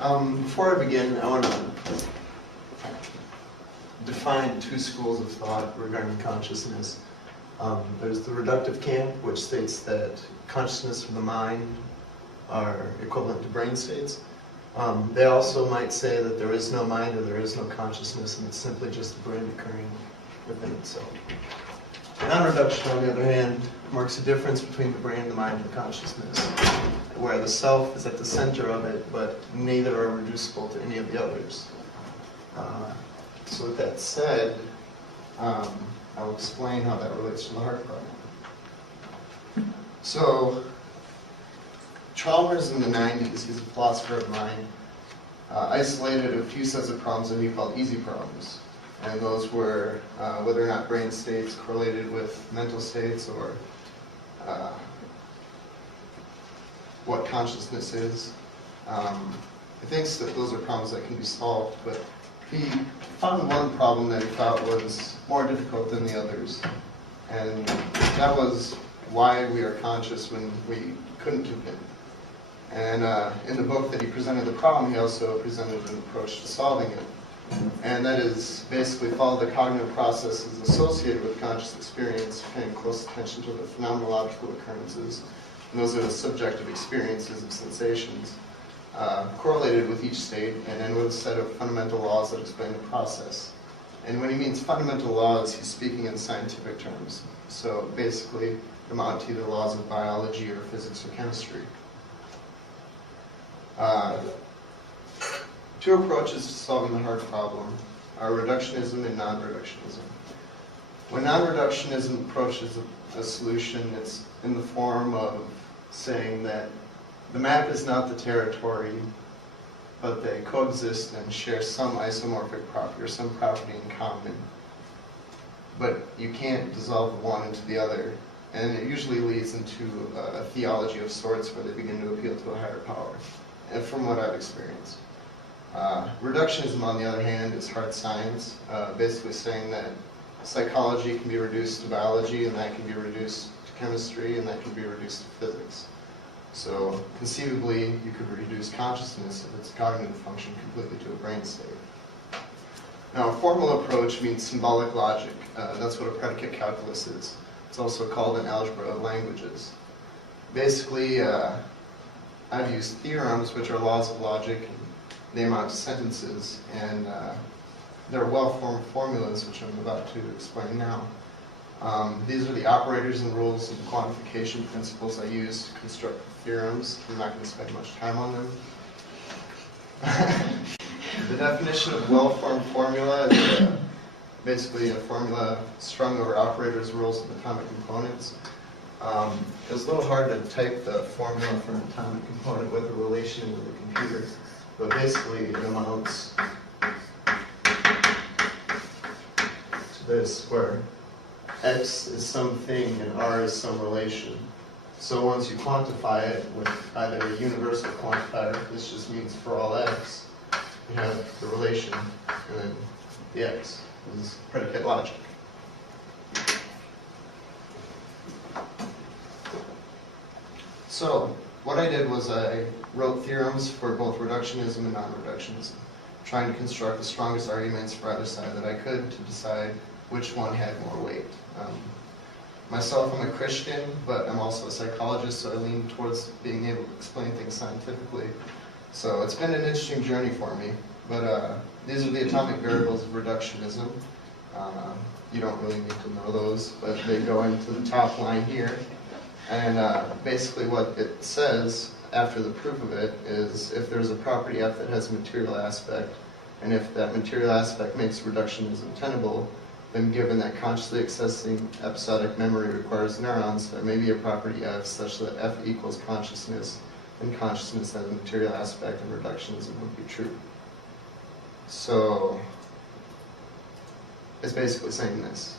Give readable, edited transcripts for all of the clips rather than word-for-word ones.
Before I begin, I want to define two schools of thought regarding consciousness. There's the reductive camp, which states that consciousness and the mind are equivalent to brain states. They also might say that there is no mind or there is no consciousness, and it's simply just the brain occurring within itself. Non-reduction, on the other hand, marks a difference between the brain, the mind, and the consciousness, where the self is at the center of it, but neither are reducible to any of the others. So with that said, I'll explain how that relates to the heart problem. So, Chalmers in the 90s, he's a philosopher of mind, isolated a few sets of problems that he called easy problems. And those were whether or not brain states correlated with mental states, or what consciousness is. He thinks that those are problems that can be solved, but he found one problem that he thought was more difficult than the others. And that was why we are conscious when we couldn't do it. And in the book that he presented the problem, he also presented an approach to solving it. And that is basically follow the cognitive processes associated with conscious experience, paying close attention to the phenomenological occurrences. And those are the subjective experiences of sensations, correlated with each state, and then with a set of fundamental laws that explain the process. And when he means fundamental laws, he's speaking in scientific terms. So basically, amount to either laws of biology or physics or chemistry. Two approaches to solving the heart problem are reductionism and non-reductionism. When non-reductionism approaches a solution, it's in the form of saying that the map is not the territory, but they coexist and share some isomorphic property or some property in common. But you can't dissolve one into the other. And it usually leads into a theology of sorts where they begin to appeal to a higher power, and from what I've experienced. Reductionism, on the other hand, is hard science, basically saying that psychology can be reduced to biology, and that can be reduced to chemistry, and that can be reduced to physics. So conceivably, you could reduce consciousness of its cognitive function completely to a brain state. Now, a formal approach means symbolic logic. That's what a predicate calculus is. It's also called an algebra of languages. Basically, I've used theorems, which are laws of logic, and they amount to sentences, and they're well-formed formulas, which I'm about to explain now. These are the operators and rules and quantification principles I use to construct theorems. I'm not going to spend much time on them. The definition of well-formed formula is basically a formula strung over operators, rules, and atomic components. It was a little hard to type the formula for an atomic component with a relation with a computer, but basically it amounts to this, where x is something and r is some relation. So once you quantify it with either a universal quantifier, this just means for all x, you have the relation, and then the x is predicate logic. So what I did was I wrote theorems for both reductionism and non-reductionism, trying to construct the strongest arguments for either side that I could to decide which one had more weight. Myself, I'm a Christian, but I'm also a psychologist, so I lean towards being able to explain things scientifically. So it's been an interesting journey for me, but these are the atomic variables of reductionism. You don't really need to know those, but they go into the top line here. And basically what it says after the proof of it is if there's a property F that has a material aspect, and if that material aspect makes reductionism tenable, then given that consciously accessing episodic memory requires neurons, there may be a property F such that F equals consciousness, and consciousness has a material aspect, and reductionism would be true. So it's basically saying this.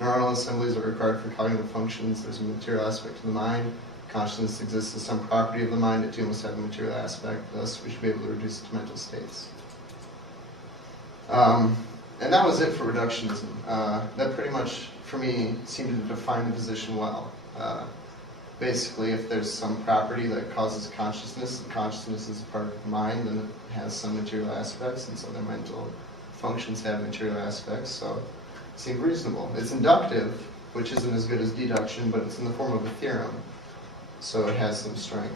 Neuronal assemblies are required for cognitive functions. There's a material aspect to the mind. Consciousness exists as some property of the mind. It too must have a material aspect. Thus, we should be able to reduce it to mental states. And that was it for reductionism. That pretty much, for me, seemed to define the position well. basically if there's some property that causes consciousness, and consciousness is a part of the mind, then it has some material aspects, and so their mental functions have material aspects, so it seemed reasonable. It's inductive, which isn't as good as deduction, but it's in the form of a theorem, so it has some strength.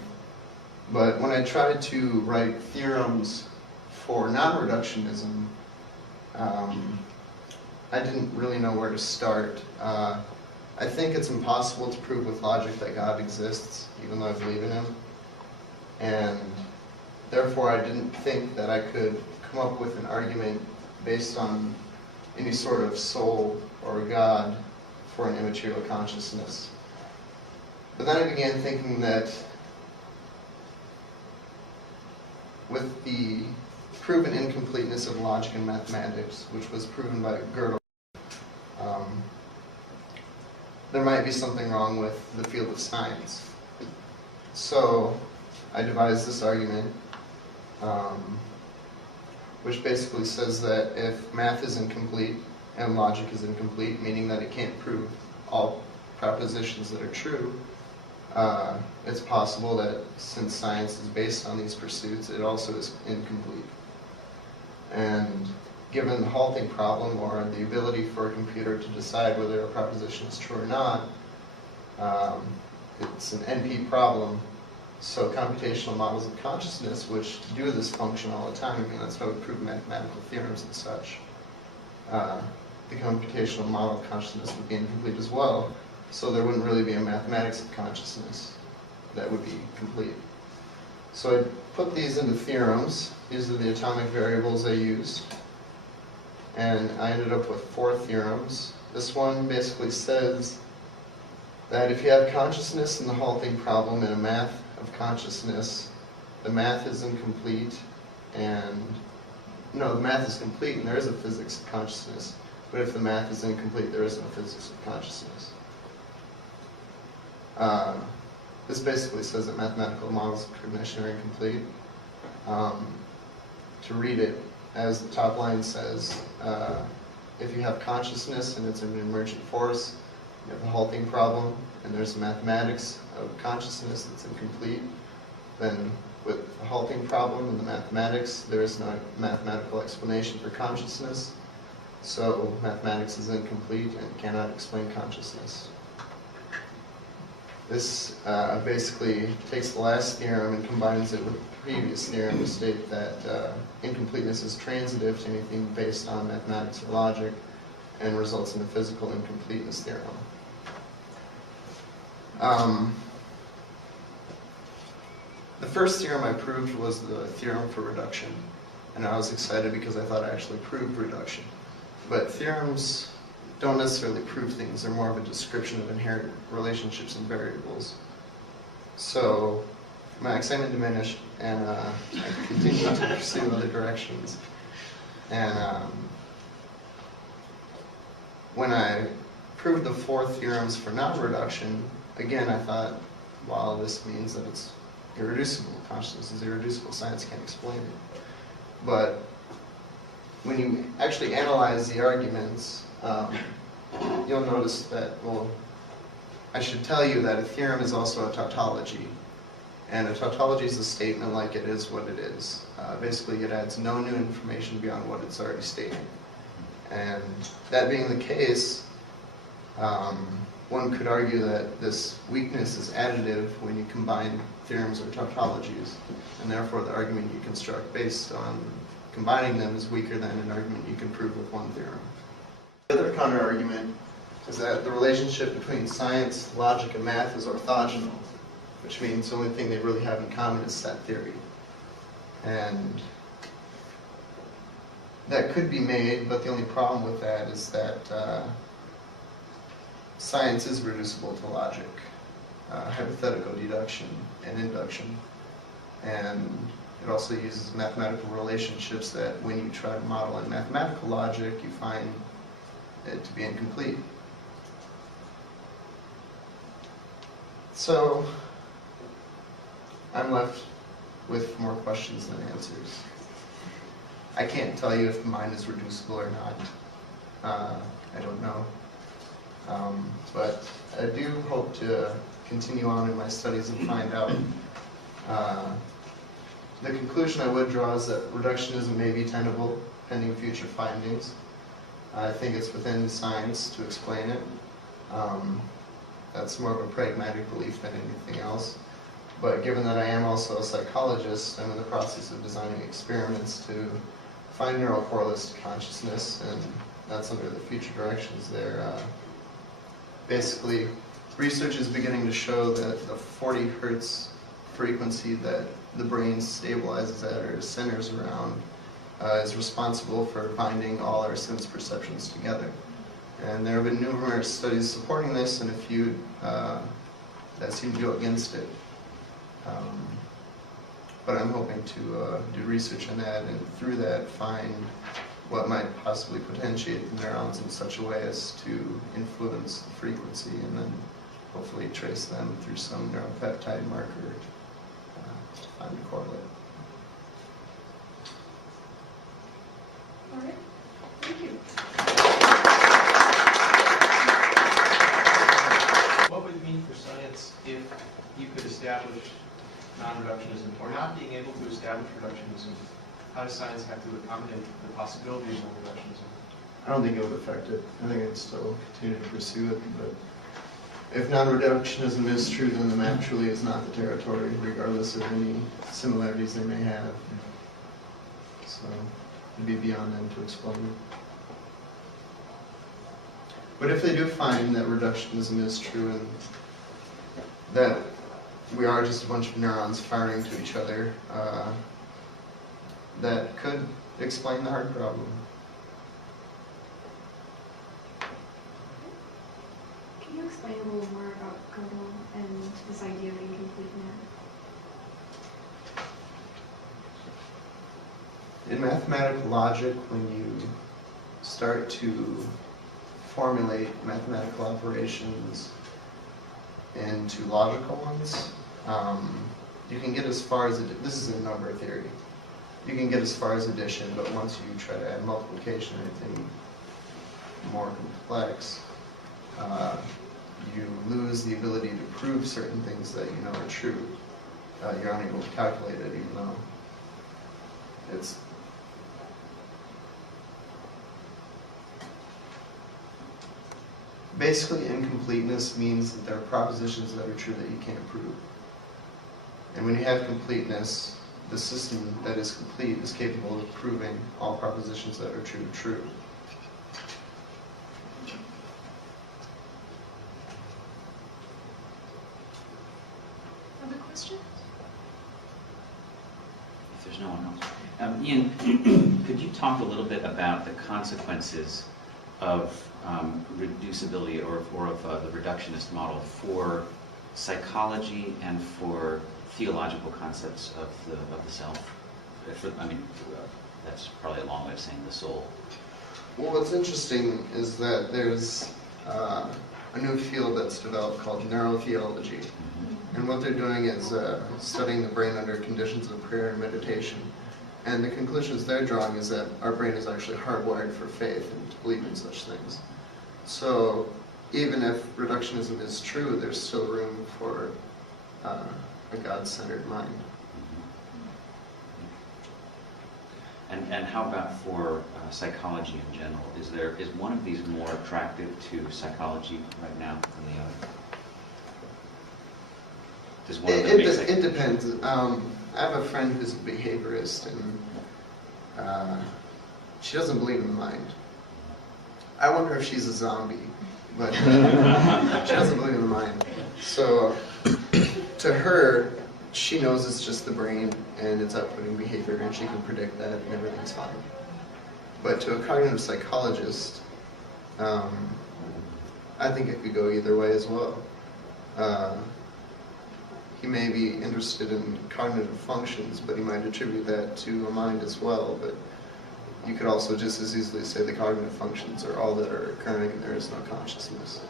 But when I tried to write theorems for non-reductionism, I didn't really know where to start. I think it's impossible to prove with logic that God exists, even though I believe in Him. And therefore I didn't think that I could come up with an argument based on any sort of soul or God for an immaterial consciousness. But then I began thinking that with the proven incompleteness of logic and mathematics, which was proven by Gödel, there might be something wrong with the field of science. So I devised this argument, which basically says that if math is incomplete and logic is incomplete, meaning that it can't prove all propositions that are true, it's possible that since science is based on these pursuits, it also is incomplete. And given the halting problem, or the ability for a computer to decide whether a proposition is true or not, it's an NP problem. So computational models of consciousness, which do this function all the time, I mean that's why we prove mathematical theorems and such, the computational model of consciousness would be incomplete as well. So there wouldn't really be a mathematics of consciousness that would be complete. So I put these into theorems. These are the atomic variables I used. And I ended up with 4 theorems. This one basically says that if you have consciousness in the halting problem in a math of consciousness, the math is incomplete, and no, the math is complete and there is a physics of consciousness. But if the math is incomplete, there isn't a physics of consciousness. This basically says that mathematical models of cognition are incomplete. To read it, as the top line says, if you have consciousness and it's an emergent force, you have the halting problem, and there's mathematics of consciousness that's incomplete, then with the halting problem and the mathematics, there is no mathematical explanation for consciousness, so mathematics is incomplete and cannot explain consciousness. This basically takes the last theorem and combines it with the previous theorem to state that incompleteness is transitive to anything based on mathematics or logic, and results in a physical incompleteness theorem. The first theorem I proved was the theorem for reduction, and I was excited because I thought I actually proved reduction. But theorems don't necessarily prove things, they're more of a description of inherent relationships and variables. So my excitement diminished, and I continued to pursue other directions. And when I proved the 4 theorems for non-reduction, again I thought, well, this means that it's irreducible. Consciousness is irreducible, science can't explain it. But when you actually analyze the arguments, you'll notice that, well, I should tell you that a theorem is also a tautology. And a tautology is a statement like it is what it is. Basically, it adds no new information beyond what it's already stating. And that being the case, one could argue that this weakness is additive when you combine theorems or tautologies, and therefore the argument you construct based on combining them is weaker than an argument you can prove with one theorem. The other counter-argument is that the relationship between science, logic, and math is orthogonal, which means the only thing they really have in common is set theory. And that could be made, but the only problem with that is that science is reducible to logic, hypothetical deduction, and induction. And it also uses mathematical relationships that when you try to model in mathematical logic, you find it to be incomplete. So I'm left with more questions than answers. I can't tell you if the mind is reducible or not. I don't know. But I do hope to continue on in my studies and find out. The conclusion I would draw is that reductionism may be tenable pending future findings. I think it's within science to explain it. That's more of a pragmatic belief than anything else. But given that I am also a psychologist, I'm in the process of designing experiments to find neural correlates to consciousness, and that's under the future directions there. Basically, research is beginning to show that the 40 hertz frequency that the brain stabilizes at or centers around is responsible for binding all our sense perceptions together. And there have been numerous studies supporting this, and a few that seem to go against it. But I'm hoping to do research on that, and through that find what might possibly potentiate the neurons in such a way as to influence the frequency, and then hopefully trace them through some neuropeptide marker to find a correlate. All right, thank you. What would it mean for science if you could establish non-reductionism, or not being able to establish reductionism? How does science have to accommodate the possibility of non-reductionism? I don't think it would affect it. I think I'd still continue to pursue it, but if non-reductionism is true, then the map truly is not the territory, regardless of any similarities they may have. So it'd be beyond them to explain it. But if they do find that reductionism is true and that we are just a bunch of neurons firing to each other, that could explain the hard problem. Can you explain a little more about Gödel and this idea of incompleteness? In mathematical logic, when you start to formulate mathematical operations into logical ones, you can get as far as, this is in number theory, you can get as far as addition, but once you try to add multiplication or anything more complex, you lose the ability to prove certain things that you know are true. You're unable to calculate it, even though it's basically incompleteness means that there are propositions that are true that you can't prove. And when you have completeness, the system that is complete is capable of proving all propositions that are true. Other questions? If there's no one else. Ian, could you talk a little bit about the consequences of reducibility or of the reductionist model for psychology and for theological concepts of the self? That's probably a long way of saying the soul. Well, what's interesting is that there's a new field that's developed called neurotheology. And what they're doing is studying the brain under conditions of prayer and meditation. And the conclusions they're drawing is that our brain is actually hardwired for faith and to believe in such things. So even if reductionism is true, there's still room for a God-centered mind. And how about for psychology in general? Is one of these more attractive to psychology right now than the other? Does one of them It depends. I have a friend who's a behaviorist, and she doesn't believe in the mind. I wonder if she's a zombie, but she doesn't believe in the mind. So to her, she knows it's just the brain and it's outputting behavior, and she can predict that and everything's fine. But to a cognitive psychologist, I think it could go either way as well. He may be interested in cognitive functions, but he might attribute that to a mind as well. But you could also just as easily say the cognitive functions are all that are occurring and there is no consciousness.